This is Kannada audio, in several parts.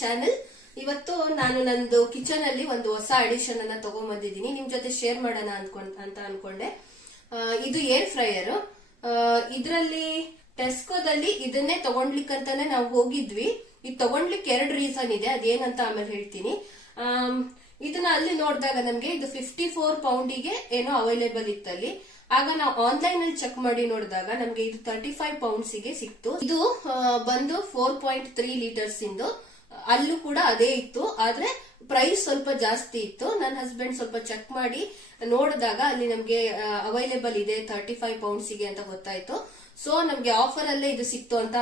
ಚಾನೆಲ್ ಇವತ್ತು ನಾನು ನಂದು ಕಿಚನ್ ಅಲ್ಲಿ ಒಂದು ಹೊಸ ಅಡಿಷನ್ ಅನ್ನ ತಗೊಂಡ್ಬಂದಿದ್ದೀನಿ ನಿಮ್ ಜೊತೆ ಶೇರ್ ಮಾಡೋಣ ಅನ್ಕೊಂಡ್, ಅಂತ ಅನ್ಕೊಂಡೆ. ಇದು ಏರ್ ಫ್ರೈಯರ್ ಇದರಲ್ಲಿ ಟೆಸ್ಕೋದಲ್ಲಿ ಇದನ್ನೇ ತಗೊಂಡ್ಲಿಕ್ಕಂತಾನೆ ನಾವು ಹೋಗಿದ್ವಿ. ಇದು ತಗೊಂಡ್ಲಿಕ್ಕೆ ಎರಡು ರೀಸನ್ ಇದೆ. ಅದೇನಂತ ಆಮೇಲೆ ಹೇಳ್ತೀನಿ. ಇದನ್ನ ಅಲ್ಲಿ ನೋಡಿದಾಗ ನಮ್ಗೆ ಇದು ಫಿಫ್ಟಿ ಫೋರ್ ಪೌಂಡಿಗೆ ಏನೋ ಅವೈಲೇಬಲ್ ಇತ್ತಲ್ಲಿ. ಆಗ ನಾವು ಆನ್ಲೈನ್ ಅಲ್ಲಿ ಚೆಕ್ ಮಾಡಿ ನೋಡಿದಾಗ ನಮ್ಗೆ ಇದು ತರ್ಟಿ ಫೈವ್ ಪೌಂಡ್ಸ್ಗೆ ಸಿಕ್ತು. ಇದು ಬಂದು ಫೋರ್ ಪಾಯಿಂಟ್ ತ್ರೀ ಲೀಟರ್ಸ್ ಇಂದು. ಅಲ್ಲೂ ಕೂಡ ಅದೇ ಇತ್ತು. ಆದ್ರೆ ಪ್ರೈಸ್ ಸ್ವಲ್ಪ ಜಾಸ್ತಿ ಇತ್ತು. ನನ್ನ ಹಸ್ಬೆಂಡ್ ಸ್ವಲ್ಪ ಚೆಕ್ ಮಾಡಿ ನೋಡಿದಾಗ ಅಲ್ಲಿ ನಮ್ಗೆ ಅವೈಲೇಬಲ್ ಇದೆ ತರ್ಟಿ ಫೈವ್ ಪೌಂಡ್ಸ್ಗೆ ಅಂತ ಗೊತ್ತಾಯ್ತು. ಸೊ ನಮ್ಗೆ ಆಫರ್ ಅಲ್ಲೇ ಇದು ಸಿಕ್ತು ಅಂತ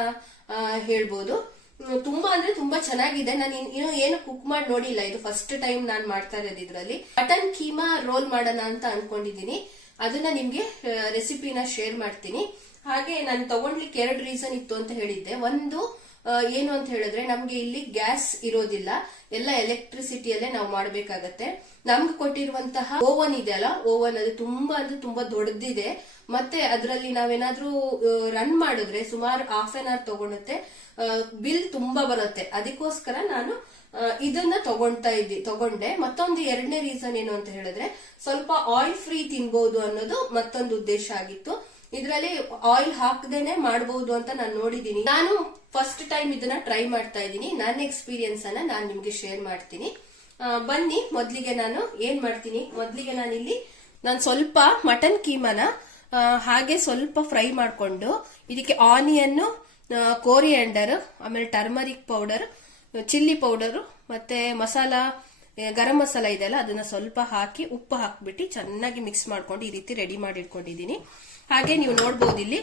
ಹೇಳ್ಬೋದು. ತುಂಬಾ ಅಂದ್ರೆ ತುಂಬಾ ಚೆನ್ನಾಗಿದೆ. ನಾನು ಇನ್- ಇನ್ನು ಏನು ಕುಕ್ ಮಾಡಿ ನೋಡಿಲ್ಲ. ಇದು ಫಸ್ಟ್ ಟೈಮ್ ನಾನು ಮಾಡ್ತಾ ಇರೋದು ಇದ್ರಲ್ಲಿ. ಮಟನ್ ಕೀಮಾ ರೋಲ್ ಮಾಡೋಣ ಅಂತ ಅನ್ಕೊಂಡಿದೀನಿ ಅದನ್ನ ನಿಮ್ಗೆ ರೆಸಿಪಿನ ಶೇರ್ ಮಾಡ್ತೀನಿ. ಹಾಗೆ ನಾನು ತಗೊಂಡ್ಲಿಕ್ಕೆ ಎರಡು ರೀಸನ್ ಇತ್ತು ಅಂತ ಹೇಳಿದ್ದೆ. ಒಂದು ಏನು ಅಂತ ಹೇಳಿದ್ರೆ ನಮ್ಗೆ ಇಲ್ಲಿ ಗ್ಯಾಸ್ ಇರೋದಿಲ್ಲ. ಎಲ್ಲ ಎಲೆಕ್ಟ್ರಿಸಿಟಿಯಲ್ಲೇ ನಾವು ಮಾಡ್ಬೇಕಾಗತ್ತೆ. ನಮ್ಗೆ ಕೊಟ್ಟಿರುವಂತಹ ಓವನ್ ಇದೆ ಅಲ್ಲ? ಓವನ್ ಅದು ತುಂಬಾ ಅಂದ್ರೆ ತುಂಬಾ ದೊಡ್ಡದಿದೆ. ಮತ್ತೆ ಅದರಲ್ಲಿ ನಾವೇನಾದ್ರೂ ರನ್ ಮಾಡಿದ್ರೆ ಸುಮಾರು ಹಾಫ್ ಅನ್ ಅವರ್ ತಗೊಳುತ್ತೆ. ಬಿಲ್ ತುಂಬಾ ಬರುತ್ತೆ. ಅದಕ್ಕೋಸ್ಕರ ನಾನು ಇದನ್ನ ತಗೊಳ್ತಾ ಇದ್ದಿ, ತಗೊಂಡೆ. ಮತ್ತೊಂದು ಎರಡನೇ ರೀಸನ್ ಏನು ಅಂತ ಹೇಳಿದ್ರೆ ಸ್ವಲ್ಪ ಆಯಿಲ್ ಫ್ರೀ ತಿನ್ಬಹುದು ಅನ್ನೋದು ಮತ್ತೊಂದು ಉದ್ದೇಶ ಆಗಿತ್ತು. ಇದರಲ್ಲಿ ಆಯಿಲ್ ಹಾಕದೇನೆ ಮಾಡಬಹುದು ಅಂತ ನಾನು ನೋಡಿದೀನಿ. ನಾನು ಫಸ್ಟ್ ಟೈಮ್ ಇದನ್ನ ಟ್ರೈ ಮಾಡ್ತಾ ಇದ್ದೀನಿ ನನ್ನ ಎಕ್ಸ್ಪೀರಿಯನ್ಸ್ ಅನ್ನ ನಾನು ನಿಮ್ಗೆ ಶೇರ್ ಮಾಡ್ತೀನಿ. ಬನ್ನಿ, ಮೊದಲಿಗೆ ನಾನು ಏನ್ ಮಾಡ್ತೀನಿ? ಮೊದಲಿಗೆ ನಾನು ಇಲ್ಲಿ ನಾನು ಸ್ವಲ್ಪ ಮಟನ್ ಕೀಮನ ಹಾಗೆ ಸ್ವಲ್ಪ ಫ್ರೈ ಮಾಡಿಕೊಂಡು, ಇದಕ್ಕೆ ಆನಿಯನ್ ಕೋರಿಯಂಡರ್ ಆಮೇಲೆ ಟರ್ಮರಿಕ್ ಪೌಡರ್ ಚಿಲ್ಲಿ ಪೌಡರ್ ಮತ್ತೆ ಮಸಾಲ ಗರಂ ಮಸಾಲ ಇದೆಯಲ್ಲ, ಅದನ್ನ ಸ್ವಲ್ಪ ಹಾಕಿ ಉಪ್ಪು ಹಾಕ್ಬಿಟ್ಟು ಚೆನ್ನಾಗಿ ಮಿಕ್ಸ್ ಮಾಡ್ಕೊಂಡು ಈ ರೀತಿ ರೆಡಿ ಮಾಡಿ ಇಟ್ಕೊಂಡಿದ್ದೀನಿ ಹಾಗೆ ನೀವು ನೋಡ್ಬೋದು ಇಲ್ಲಿ.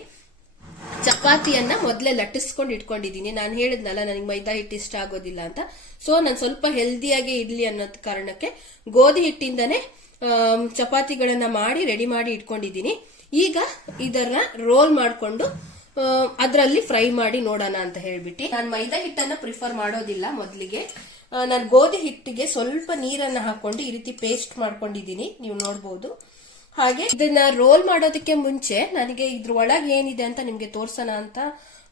ಚಪಾತಿಯನ್ನ ಮೊದಲೇ ಲಟ್ಟಿಸ್ಕೊಂಡು ಇಟ್ಕೊಂಡಿದ್ದೀನಿ. ನಾನು ಹೇಳಿದ್ನಲ್ಲ, ನನಗೆ ಮೈದಾ ಹಿಟ್ಟು ಇಷ್ಟ ಆಗೋದಿಲ್ಲ ಅಂತ. ಸೊ ನಾನು ಸ್ವಲ್ಪ ಹೆಲ್ದಿಯಾಗಿ ಇಡ್ಲಿ ಅನ್ನೋದ್ ಕಾರಣಕ್ಕೆ ಗೋಧಿ ಹಿಟ್ಟಿಂದನೇ ಚಪಾತಿಗಳನ್ನ ಮಾಡಿ ರೆಡಿ ಮಾಡಿ ಇಟ್ಕೊಂಡಿದ್ದೀನಿ. ಈಗ ಇದನ್ನ ರೋಲ್ ಮಾಡಿಕೊಂಡು ಅದರಲ್ಲಿ ಫ್ರೈ ಮಾಡಿ ನೋಡೋಣ ಅಂತ ಹೇಳ್ಬಿಟ್ಟು. ನಾನು ಮೈದಾ ಹಿಟ್ಟನ್ನ ಪ್ರಿಫರ್ ಮಾಡೋದಿಲ್ಲ ಮೊದಲಿಗೆ. ನಾನು ಗೋಧಿ ಹಿಟ್ಟಿಗೆ ಸ್ವಲ್ಪ ನೀರನ್ನ ಹಾಕೊಂಡು ಈ ರೀತಿ ಪೇಸ್ಟ್ ಮಾಡ್ಕೊಂಡಿದ್ದೀನಿ. ನೀವು ನೋಡ್ಬೋದು. ಹಾಗೆ ಇದನ್ನ ರೋಲ್ ಮಾಡೋದಕ್ಕೆ ಮುಂಚೆ ನನಗೆ ಇದ್ರ ಒಳಗೆ ಏನಿದೆ ಅಂತ ನಿಮ್ಗೆ ತೋರ್ಸೋಣ ಅಂತ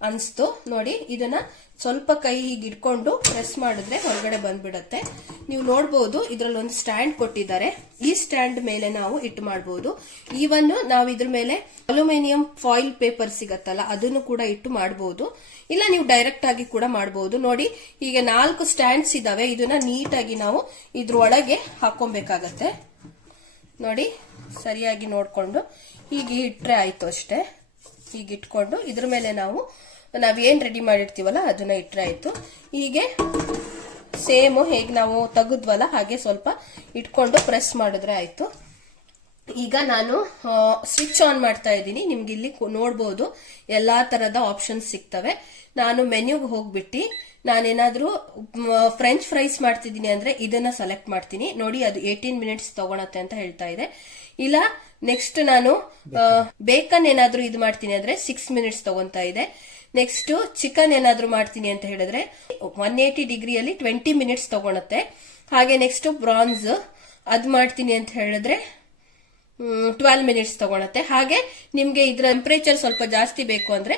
ಅನ್ಸ್ತು. ನೋಡಿ, ಇದನ್ನ ಸ್ವಲ್ಪ ಕೈ ಹೀಗೆ ಇಟ್ಕೊಂಡು ಪ್ರೆಸ್ ಮಾಡಿದ್ರೆ ಹೊರಗಡೆ ಬಂದ್ಬಿಡತ್ತೆ. ನೀವು ನೋಡ್ಬೋದು, ಇದ್ರಲ್ಲಿ ಒಂದು ಸ್ಟ್ಯಾಂಡ್ ಕೊಟ್ಟಿದ್ದಾರೆ. ಈ ಸ್ಟ್ಯಾಂಡ್ ಮೇಲೆ ನಾವು ಇಟ್ಟು ಮಾಡಬಹುದು ಈವನ್ ನಾವು ಇದ್ರ ಮೇಲೆ ಅಲ್ಯೂಮಿನಿಯಂ ಫಾಯಿಲ್ ಪೇಪರ್ ಸಿಗತ್ತಲ್ಲ, ಅದನ್ನು ಕೂಡ ಇಟ್ಟು ಮಾಡಬಹುದು ಇಲ್ಲ, ನೀವು ಡೈರೆಕ್ಟ್ ಆಗಿ ಕೂಡ ಮಾಡಬಹುದು ನೋಡಿ ಈಗ ನಾಲ್ಕು ಸ್ಟ್ಯಾಂಡ್ಸ್ ಇದಾವೆ. ಇದನ್ನ ನೀಟಾಗಿ ನಾವು ಇದ್ರ ಒಳಗೆ ಹಾಕೊಬೇಕಾಗತ್ತೆ ನೋಡಿ ಸರಿಯಾಗಿ ನೋಡ್ಕೊಂಡು ಹೀಗೆ ಇಟ್ಟರೆ ಆಯ್ತು ಅಷ್ಟೇ. ಹೀಗೆ ಇಟ್ಕೊಂಡು ಇದ್ರ ಮೇಲೆ ನಾವು, ನಾವೇನು ರೆಡಿ ಮಾಡಿರ್ತೀವಲ್ಲ ಅದನ್ನ ಇಟ್ಟರೆ ಆಯ್ತು. ಹೀಗೆ ಸೇಮ್ ಹೇಗೆ ನಾವು ತೆಗೆದ್ವಲ್ಲ ಹಾಗೆ ಸ್ವಲ್ಪ ಇಟ್ಕೊಂಡು ಪ್ರೆಸ್ ಮಾಡಿದ್ರೆ ಆಯ್ತು. ಈಗ ನಾನು ಸ್ವಿಚ್ ಆನ್ ಮಾಡ್ತಾ ಇದ್ದೀನಿ. ನಿಮ್ಗೆ ಇಲ್ಲಿ ನೋಡ್ಬೋದು. ಎಲ್ಲಾ ತರದ ಆಪ್ಷನ್ಸ್ ಸಿಗ್ತವೆ. ನಾನು ಮೆನ್ಯೂಗೆ ಹೋಗ್ಬಿಟ್ಟು ನಾನೇನಾದ್ರೂ ಫ್ರೆಂಚ್ ಫ್ರೈಸ್ ಮಾಡ್ತಿದ್ದೀನಿ ಅಂದ್ರೆ ಇದನ್ನ ಸೆಲೆಕ್ಟ್ ಮಾಡ್ತೀನಿ. ನೋಡಿ, ಅದು ಏಯ್ಟೀನ್ ಮಿನಿಟ್ಸ್ ತಗೊಳತ್ತೆ ಅಂತ ಹೇಳ್ತಾ ಇದೆ. ಇಲ್ಲ ನೆಕ್ಸ್ಟ್ ನಾನು ಬೇಕನ್ ಏನಾದ್ರೂ ಇದು ಮಾಡ್ತೀನಿ ಅಂದ್ರೆ ಸಿಕ್ಸ್ ಮಿನಿಟ್ಸ್ ತಗೊಂತಾ ಇದೆ. ನೆಕ್ಸ್ಟ್ ಚಿಕನ್ ಏನಾದ್ರೂ ಮಾಡ್ತೀನಿ ಅಂತ ಹೇಳಿದ್ರೆ ಒನ್ ಏಯ್ಟಿ ಡಿಗ್ರಿಯಲ್ಲಿ ಟ್ವೆಂಟಿ ಮಿನಿಟ್ಸ್ ತಗೊಳತ್ತೆ. ಹಾಗೆ ನೆಕ್ಸ್ಟ್ ಬ್ರಾನ್ಸ್ ಅದ್ ಮಾಡ್ತೀನಿ ಅಂತ ಹೇಳಿದ್ರೆ ಟ್ವೆಲ್ ಮಿನಿಟ್ಸ್ ತಗೊಳತ್ತೆ. ಹಾಗೆ ನಿಮ್ಗೆ ಇದ್ರ ಟೆಂಪರೇಚರ್ ಸ್ವಲ್ಪ ಜಾಸ್ತಿ ಬೇಕು ಅಂದ್ರೆ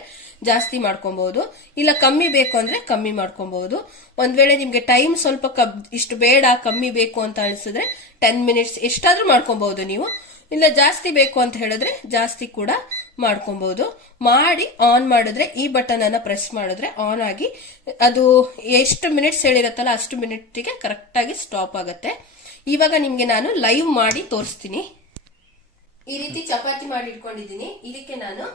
ಜಾಸ್ತಿ ಮಾಡ್ಕೊಬಹುದು ಇಲ್ಲ ಕಮ್ಮಿ ಬೇಕು ಅಂದ್ರೆ ಕಮ್ಮಿ ಮಾಡ್ಕೊಬಹುದು ಒಂದ್ ವೇಳೆ ನಿಮ್ಗೆ ಟೈಮ್ ಸ್ವಲ್ಪ ಕಬ್, ಇಷ್ಟು ಬೇಡ, ಕಮ್ಮಿ ಬೇಕು ಅಂತ ಅನ್ಸಿದ್ರೆ ಟೆನ್ ಮಿನಿಟ್ಸ್ ಎಷ್ಟಾದ್ರೂ ಮಾಡ್ಕೊಬಹುದು ನೀವು. ಇಲ್ಲ ಜಾಸ್ತಿ ಬೇಕು ಅಂತ ಹೇಳಿದ್ರೆ ಜಾಸ್ತಿ ಕೂಡ ಮಾಡ್ಕೊಬಹುದು ಮಾಡಿ ಆನ್ ಮಾಡಿದ್ರೆ ಈ ಬಟನ್ ಅನ್ನ ಪ್ರೆಸ್ ಮಾಡಿದ್ರೆ ಆನ್ ಆಗಿ ಅದು ಎಷ್ಟು ಮಿನಿಟ್ಸ್ ಹೇಳಿರತ್ತಲ್ಲ ಅಷ್ಟು ಮಿನಿಟ್ಗೆ ಕರೆಕ್ಟ್ ಆಗಿ ಸ್ಟಾಪ್ ಆಗುತ್ತೆ. ಇವಾಗ ನಿಮ್ಗೆ ನಾನು ಲೈವ್ ಮಾಡಿ ತೋರಿಸ್ತೀನಿ. ಈ ರೀತಿ ಚಪಾತಿ ಮಾಡಿ ಇಟ್ಕೊಂಡಿದ್ದೀನಿ. ಇದಕ್ಕೆ ನಾನು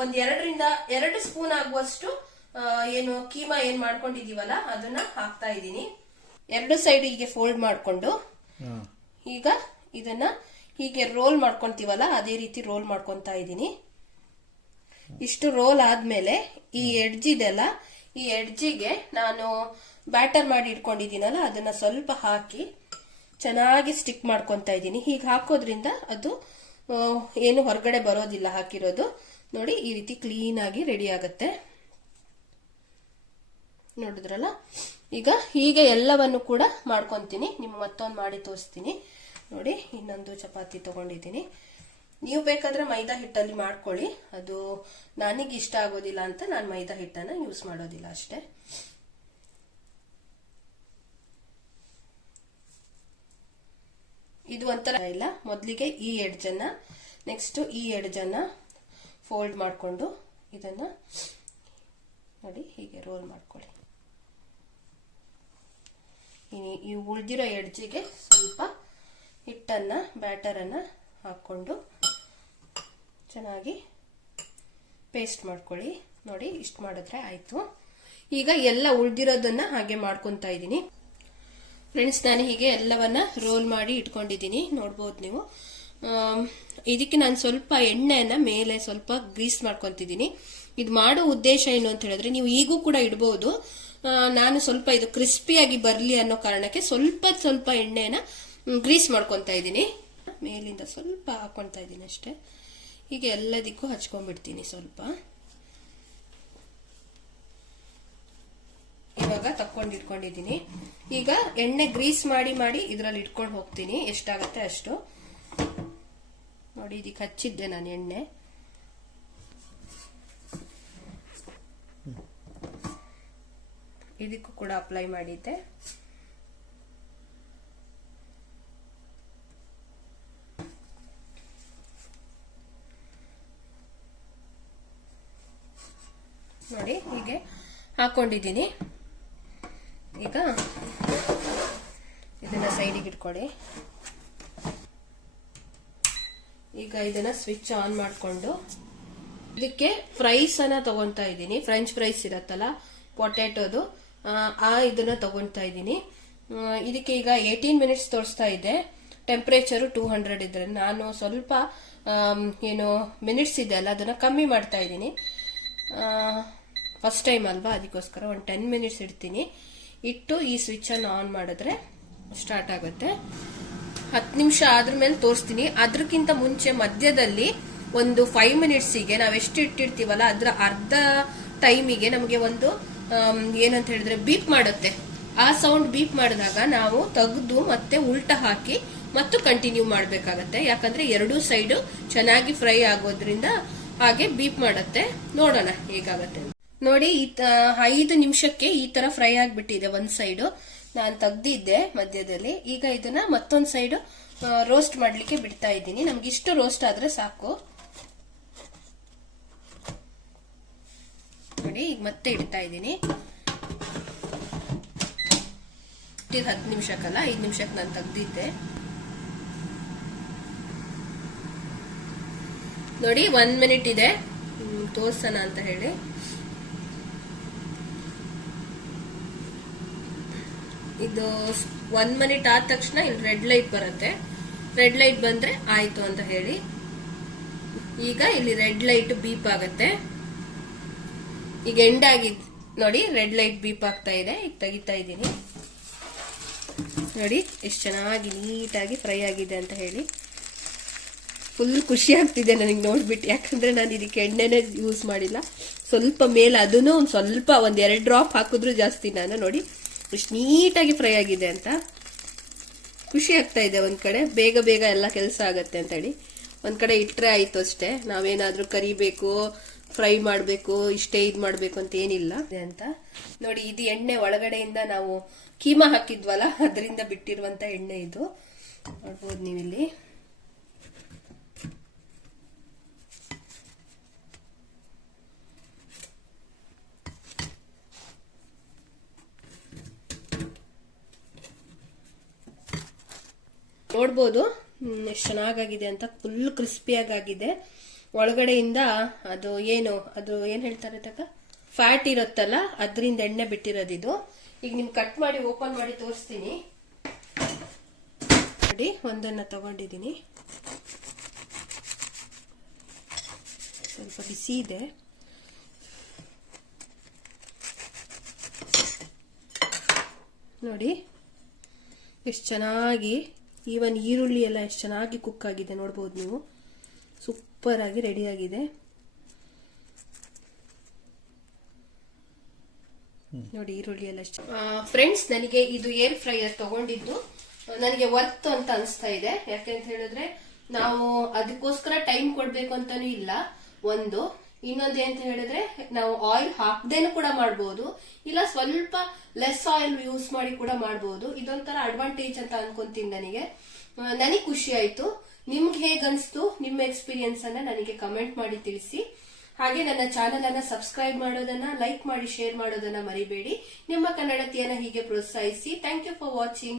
ಒಂದ್ ಎರಡರಿಂದ ಎರಡು ಸ್ಪೂನ್ ಆಗುವಷ್ಟು ಏನು ಕೀಮಾ ಏನ್ ಮಾಡ್ಕೊಂಡಿದೀವಲ್ಲ ಅದನ್ನ ಹಾಕ್ತಾ ಇದ್ದೀನಿ. ಎರಡು ಸೈಡ್ ಹೀಗೆ ಫೋಲ್ಡ್ ಮಾಡ್ಕೊಂಡು ಈಗ ಇದನ್ನ ಹೀಗೆ ರೋಲ್ ಮಾಡ್ಕೊಂತೀವಲ್ಲ ಅದೇ ರೀತಿ ರೋಲ್ ಮಾಡ್ಕೊಂತಾ ಇದ್ದೀನಿ. ಇಷ್ಟು ರೋಲ್ ಆದ್ಮೇಲೆ ಈ ಎಡ್ಜ್ ಇದೆಲ್ಲ ಈ ಎಡ್ಜಿಗೆ ನಾನು ಬ್ಯಾಟರ್ ಮಾಡಿ ಇಟ್ಕೊಂಡಿದ್ದೀನಲ್ಲ ಅದನ್ನ ಸ್ವಲ್ಪ ಹಾಕಿ ಚೆನ್ನಾಗಿ ಸ್ಟಿಕ್ ಮಾಡ್ಕೊತಾ ಇದ್ದೀನಿ. ಹೀಗೆ ಹಾಕೋದ್ರಿಂದ ಅದು ಏನು ಹೊರಗಡೆ ಬರೋದಿಲ್ಲ ಹಾಕಿರೋದು. ನೋಡಿ, ಈ ರೀತಿ ಕ್ಲೀನಾಗಿ ರೆಡಿ ಆಗುತ್ತೆ. ನೋಡಿದ್ರಲ್ಲ? ಈಗ ಹೀಗೆ ಎಲ್ಲವನ್ನು ಕೂಡ ಮಾಡ್ಕೊತೀನಿ. ನಿಮ್ಗೆ ಮತ್ತೊಂದು ಮಾಡಿ ತೋರಿಸ್ತೀನಿ. ನೋಡಿ, ಇನ್ನೊಂದು ಚಪಾತಿ ತಗೊಂಡಿದ್ದೀನಿ. ನೀವು ಬೇಕಾದ್ರೆ ಮೈದಾ ಹಿಟ್ಟಲ್ಲಿ ಮಾಡ್ಕೊಳ್ಳಿ. ಅದು ನನಗೆ ಇಷ್ಟ ಆಗೋದಿಲ್ಲ ಅಂತ ನಾನು ಮೈದಾ ಹಿಟ್ಟನ್ನು ಯೂಸ್ ಮಾಡೋದಿಲ್ಲ ಅಷ್ಟೇ. ಇದು ಒಂಥರ ಇಲ್ಲ. ಮೊದಲಿಗೆ ಈ ಎಡ್ಜನ್ನ ನೆಕ್ಸ್ಟ್ ಈ ಎಡ್ಜನ್ನ ಫೋಲ್ಡ್ ಮಾಡಿಕೊಂಡು ಇದನ್ನು ನೋಡಿ ಹೀಗೆ ರೋಲ್ ಮಾಡ್ಕೊಳ್ಳಿ. ಈ- ಈ ಉಳಿದಿರೋ ಎಡ್ಜಿಗೆ ಸ್ವಲ್ಪ ಹಿಟ್ಟನ್ನು ಬ್ಯಾಟರನ್ನು ಹಾಕ್ಕೊಂಡು ಚೆನ್ನಾಗಿ ಪೇಸ್ಟ್ ಮಾಡ್ಕೊಳ್ಳಿ. ನೋಡಿ ಇಷ್ಟು ಮಾಡಿದ್ರೆ ಆಯಿತು. ಈಗ ಎಲ್ಲ ಉಳಿದಿರೋದನ್ನು ಹಾಗೆ ಮಾಡ್ಕೊತಾ ಇದ್ದೀನಿ. ಫ್ರೆಂಡ್ಸ್ ನಾನು ಹೀಗೆ ಎಲ್ಲವನ್ನ ರೋಲ್ ಮಾಡಿ ಇಟ್ಕೊಂಡಿದ್ದೀನಿ. ನೋಡ್ಬೋದು ನೀವು. ಇದಕ್ಕೆ ನಾನು ಸ್ವಲ್ಪ ಎಣ್ಣೆನ ಮೇಲೆ ಸ್ವಲ್ಪ ಗ್ರೀಸ್ ಮಾಡ್ಕೊತಿದ್ದೀನಿ. ಇದು ಮಾಡೋ ಉದ್ದೇಶ ಏನು ಅಂತ ಹೇಳಿದ್ರೆ ನೀವು ಈಗೂ ಕೂಡ ಇಡ್ಬೋದು. ನಾನು ಸ್ವಲ್ಪ ಇದು ಕ್ರಿಸ್ಪಿಯಾಗಿ ಬರಲಿ ಅನ್ನೋ ಕಾರಣಕ್ಕೆ ಸ್ವಲ್ಪ ಸ್ವಲ್ಪ ಎಣ್ಣೆನ ಗ್ರೀಸ್ ಮಾಡ್ಕೊತಾ ಇದ್ದೀನಿ. ಮೇಲಿಂದ ಸ್ವಲ್ಪ ಹಾಕೊತಾ ಇದ್ದೀನಿ ಅಷ್ಟೇ. ಹೀಗೆ ಎಲ್ಲದಕ್ಕೂ ಹಚ್ಕೊಂಡ್ಬಿಡ್ತೀನಿ ಸ್ವಲ್ಪ. ಇವಾಗ ತಕ್ಕೊಂಡು ಇಟ್ಕೊಂಡಿದ್ದೀನಿ. ಈಗ ಎಣ್ಣೆ ಗ್ರೀಸ್ ಮಾಡಿ ಮಾಡಿ ಇದರಲ್ಲಿ ಇಟ್ಕೊಂಡು ಹೋಗ್ತೀನಿ. ಎಷ್ಟಾಗತ್ತೆ ಅಷ್ಟು. ನೋಡಿ ಇದಕ್ಕೆ ಹಚ್ಚಿದ್ದೆ ನಾನು ಎಣ್ಣೆ. ಇದಕ್ಕೂ ಕೂಡ ಅಪ್ಲೈ ಮಾಡಿದ್ದೆ. ನೋಡಿ, ಹೀಗೆ ಹಾಕೊಂಡಿದ್ದೀನಿ. ಈಗ ಇದನ್ನ ಸೈಡಿಗೆ ಇಟ್ಕೊಳ್ಳಿ. ಈಗ ಇದನ್ನ ಸ್ವಿಚ್ ಆನ್ ಮಾಡಿಕೊಂಡು ಇದಕ್ಕೆ ಫ್ರೈಸ್ ಅನ್ನ ತಗೊಂತಾ ಇದ್ದೀನಿ. ಫ್ರೆಂಚ್ ಫ್ರೈಸ್ ಇರತ್ತಲ್ಲ ಪೊಟ್ಯಾಟೋದು ಆ ಇದನ್ನ ತಗೊಂತಾ ಇದ್ದೀನಿ. ಇದಕ್ಕೆ ಈಗ ಏಯ್ಟೀನ್ ಮಿನಿಟ್ಸ್ ತೋರಿಸ್ತಾ ಇದೆ ಟೆಂಪ್ರೇಚರು ಟೂ ಹಂಡ್ರೆಡ್ ಇದ್ರೆ ನಾನು ಸ್ವಲ್ಪ ಏನು ಮಿನಿಟ್ಸ್ ಇದೆ ಅಲ್ಲ, ಅದನ್ನ ಕಮ್ಮಿ ಮಾಡ್ತಾ ಇದ್ದೀನಿ. ಫಸ್ಟ್ ಟೈಮ್ ಅಲ್ವಾ? ಅದಕ್ಕೋಸ್ಕರ ಒಂದು ಟೆನ್ ಮಿನಿಟ್ಸ್ ಇಡ್ತೀನಿ. ಇಟ್ಟು ಈ ಸ್ವಿಚ್ ಅನ್ನು ಆನ್ ಮಾಡಿದ್ರೆ ಸ್ಟಾರ್ಟ್ ಆಗುತ್ತೆ. ಹತ್ತು ನಿಮಿಷ ಆದ್ರ ಮೇಲೆ ತೋರಿಸ್ತೀನಿ. ಅದಕ್ಕಿಂತ ಮುಂಚೆ ಮಧ್ಯದಲ್ಲಿ ಒಂದು ಫೈವ್ ಮಿನಿಟ್ಸಿಗೆ ನಾವು ಎಷ್ಟು ಇಟ್ಟಿರ್ತೀವಲ್ಲ, ಅದರ ಅರ್ಧ ಟೈಮಿಗೆ ನಮಗೆ ಒಂದು ಏನಂತ ಹೇಳಿದ್ರೆ ಬೀಪ್ ಮಾಡುತ್ತೆ. ಆ ಸೌಂಡ್ ಬೀಪ್ ಮಾಡಿದಾಗ ನಾವು ತೆಗೆದು ಮತ್ತೆ ಉಲ್ಟ ಹಾಕಿ ಮತ್ತು ಕಂಟಿನ್ಯೂ ಮಾಡಬೇಕಾಗತ್ತೆ. ಯಾಕಂದ್ರೆ ಎರಡೂ ಸೈಡು ಚೆನ್ನಾಗಿ ಫ್ರೈ ಆಗೋದ್ರಿಂದ ಹಾಗೆ ಬೀಪ್ ಮಾಡುತ್ತೆ. ನೋಡೋಣ ಹೇಗಾಗತ್ತೆ ನೋಡಿ, ಈ ಐದು ನಿಮಿಷಕ್ಕೆ ಈ ತರ ಫ್ರೈ ಆಗಿಬಿಟ್ಟಿದೆ ಒಂದ್ ಸೈಡು ನಾನು ತೆಗ್ದಿದ್ದೆ ಮಧ್ಯದಲ್ಲಿ. ಈಗ ಇದನ್ನ ಮತ್ತೊಂದ್ ಸೈಡು ರೋಸ್ಟ್ ಮಾಡ್ಲಿಕ್ಕೆ ಬಿಡ್ತಾ ಇದ್ದೀನಿ. ನಮ್ಗೆ ಇಷ್ಟು ರೋಸ್ಟ್ ಆದ್ರೆ ಸಾಕು. ನೋಡಿ, ಈಗ ಮತ್ತೆ ಇಡ್ತಾ ಇದ್ದೀನಿ. ಇಟ್ಟಿದ್ದು ಹತ್ತು ನಿಮಿಷಕ್ಕಲ್ಲ, ಐದು ನಿಮಿಷಕ್ಕೆ ನಾನು ತೆಗ್ದಿದ್ದೆ. ನೋಡಿ ಒನ್ ಮಿನಿಟ್ ಇದೆ. ತೋರ್ಸೋಣ ಅಂತ ಹೇಳಿ. ಇದು ಒನ್ ಮಿನಿಟ್ ಆದ ತಕ್ಷಣ ಇಲ್ಲಿ ರೆಡ್ ಲೈಟ್ ಬರುತ್ತೆ. ರೆಡ್ ಲೈಟ್ ಬಂದ್ರೆ ಆಯ್ತು ಅಂತ ಹೇಳಿ. ಈಗ ಇಲ್ಲಿ ರೆಡ್ ಲೈಟ್ ಬೀಪ್ ಆಗುತ್ತೆ. ಈಗ ಎಂಡ್ ಆಗಿದ್ ನೋಡಿ ರೆಡ್ ಲೈಟ್ ಬೀಪ್ ಆಗ್ತಾ ಇದೆ. ಈಗ ತೆಗಿತಾ ಇದ್ದೀನಿ. ನೋಡಿ, ಎಷ್ಟು ಚೆನ್ನಾಗಿ ನೀಟಾಗಿ ಫ್ರೈ ಆಗಿದೆ ಅಂತ ಹೇಳಿ. ಫುಲ್ ಖುಷಿ ಆಗ್ತಿದೆ ನನಗೆ ನೋಡ್ಬಿಟ್ಟು. ಯಾಕಂದ್ರೆ ನಾನು ಇದಕ್ಕೆ ಎಣ್ಣೆನೇ ಯೂಸ್ ಮಾಡಿಲ್ಲ. ಸ್ವಲ್ಪ ಮೇಲೆ ಅದನ್ನು ಒಂದು ಸ್ವಲ್ಪ ಒಂದ್ ಎರಡು ಡ್ರಾಪ್ ಹಾಕಿದ್ರು ಜಾಸ್ತಿ ನಾನು ನೋಡಿ. ಎಷ್ಟು ನೀಟಾಗಿ ಫ್ರೈ ಆಗಿದೆ ಅಂತ. ಖುಷಿ ಆಗ್ತಾ ಇದೆ ಒಂದ್ ಕಡೆ. ಬೇಗ ಬೇಗ ಎಲ್ಲ ಕೆಲಸ ಆಗತ್ತೆ ಅಂತ ಹೇಳಿ ಒಂದ್ ಕಡೆ ಇಟ್ಟರೆ ಆಯ್ತು ಅಷ್ಟೇ. ನಾವೇನಾದರೂ ಕರಿಬೇಕು ಫ್ರೈ ಮಾಡಬೇಕು ಇಷ್ಟೇ ಇದು ಮಾಡಬೇಕು ಅಂತ ಏನಿಲ್ಲ. ಅಂತ. ನೋಡಿ ಇದು ಎಣ್ಣೆ ಒಳಗಡೆಯಿಂದ ನಾವು ಕೀಮಾ ಹಾಕಿದ್ವಲ್ಲ ಅದರಿಂದ ಬಿಟ್ಟಿರುವಂಥ ಎಣ್ಣೆ ಇದು. ನೋಡ್ಬೋದು ನೀವಿಲ್ಲಿ. ನೋಡ್ಬೋದು. ಎಷ್ಟು ಚೆನ್ನಾಗಾಗಿದೆ ಅಂತ. ಫುಲ್ ಕ್ರಿಸ್ಪಿಯಾಗಿ ಆಗಿದೆ ಒಳಗಡೆಯಿಂದ ಅದು ಏನು ಅದು ಏನು ಹೇಳ್ತಾರೆ ತಕ್ಕ ಫ್ಯಾಟ್ ಇರುತ್ತಲ್ಲ, ಅದರಿಂದ ಎಣ್ಣೆ ಬಿಟ್ಟಿರೋದಿದು. ಈಗ ನಿಮ್ಗೆ ಕಟ್ ಮಾಡಿ ಓಪನ್ ಮಾಡಿ ತೋರಿಸ್ತೀನಿ. ನೋಡಿ, ಒಂದನ್ನ ತಗೊಂಡಿದ್ದೀನಿ ಸ್ವಲ್ಪ ಬಿಸಿ ಇದೆ. ನೋಡಿ, ಎಷ್ಟು ಚೆನ್ನಾಗಿ ಈವನ್ ಈರುಳ್ಳಿ ಎಲ್ಲ ಎಷ್ಟು ಚೆನ್ನಾಗಿ ಕುಕ್ ಆಗಿದೆ ನೋಡ್ಬೋದು ನೀವು. ಸೂಪರ್ ಆಗಿ ರೆಡಿ ಆಗಿದೆ. ನೋಡಿ ಈರುಳ್ಳಿ ಎಲ್ಲ ಫ್ರೆಂಡ್ಸ್ ನನಗೆ ಇದು ಏರ್ ಫ್ರೈಯರ್ ತಗೊಂಡಿದ್ದು. ನನಗೆ ವರ್ತ್ ಅಂತ ಅನಿಸ್ತಾ ಇದೆ. ಯಾಕೆ ಅಂತ ಹೇಳಿದ್ರೆ, ನಾವು ಅದಕ್ಕೋಸ್ಕರ ಟೈಮ್ ಕೊಡ್ಬೇಕು ಅಂತಾನೂ ಇಲ್ಲ. ಒಂದು ಇನ್ನೊಂದು ಅಂತ ಹೇಳಿದ್ರೆ, ನಾವು ಆಯಿಲ್ ಹಾಕ್ದೇನು ಕೂಡ ಮಾಡಬಹುದು ಇಲ್ಲ ಸ್ವಲ್ಪ ಲೆಸ್ ಆಯಿಲ್ ಯೂಸ್ ಮಾಡಿ ಕೂಡ ಮಾಡಬಹುದು ಇದೊಂಥರ ಅಡ್ವಾಂಟೇಜ್ ಅಂತ ಅನ್ಕೊಂತೀನಿ ನನಗೆ. ನನಗೆ ಖುಷಿ ಆಯ್ತು. ನಿಮ್ಗೆ ಹೇಗೆ ಅನ್ಸ್ತು? ನಿಮ್ಮ ಎಕ್ಸ್ಪೀರಿಯನ್ಸ್ ಅನ್ನ ನನಗೆ ಕಮೆಂಟ್ ಮಾಡಿ ತಿಳಿಸಿ. ಹಾಗೆ ನನ್ನ ಚಾನೆಲ್ ಅನ್ನ ಸಬ್ಸ್ಕ್ರೈಬ್ ಮಾಡೋದನ್ನ ಲೈಕ್ ಮಾಡಿ ಶೇರ್ ಮಾಡೋದನ್ನ ಮರಿಬೇಡಿ. ನಿಮ್ಮ ಕನ್ನಡತಿಯನ್ನ ಹೀಗೆ ಪ್ರೋತ್ಸಾಹಿಸಿ. Thank you for watching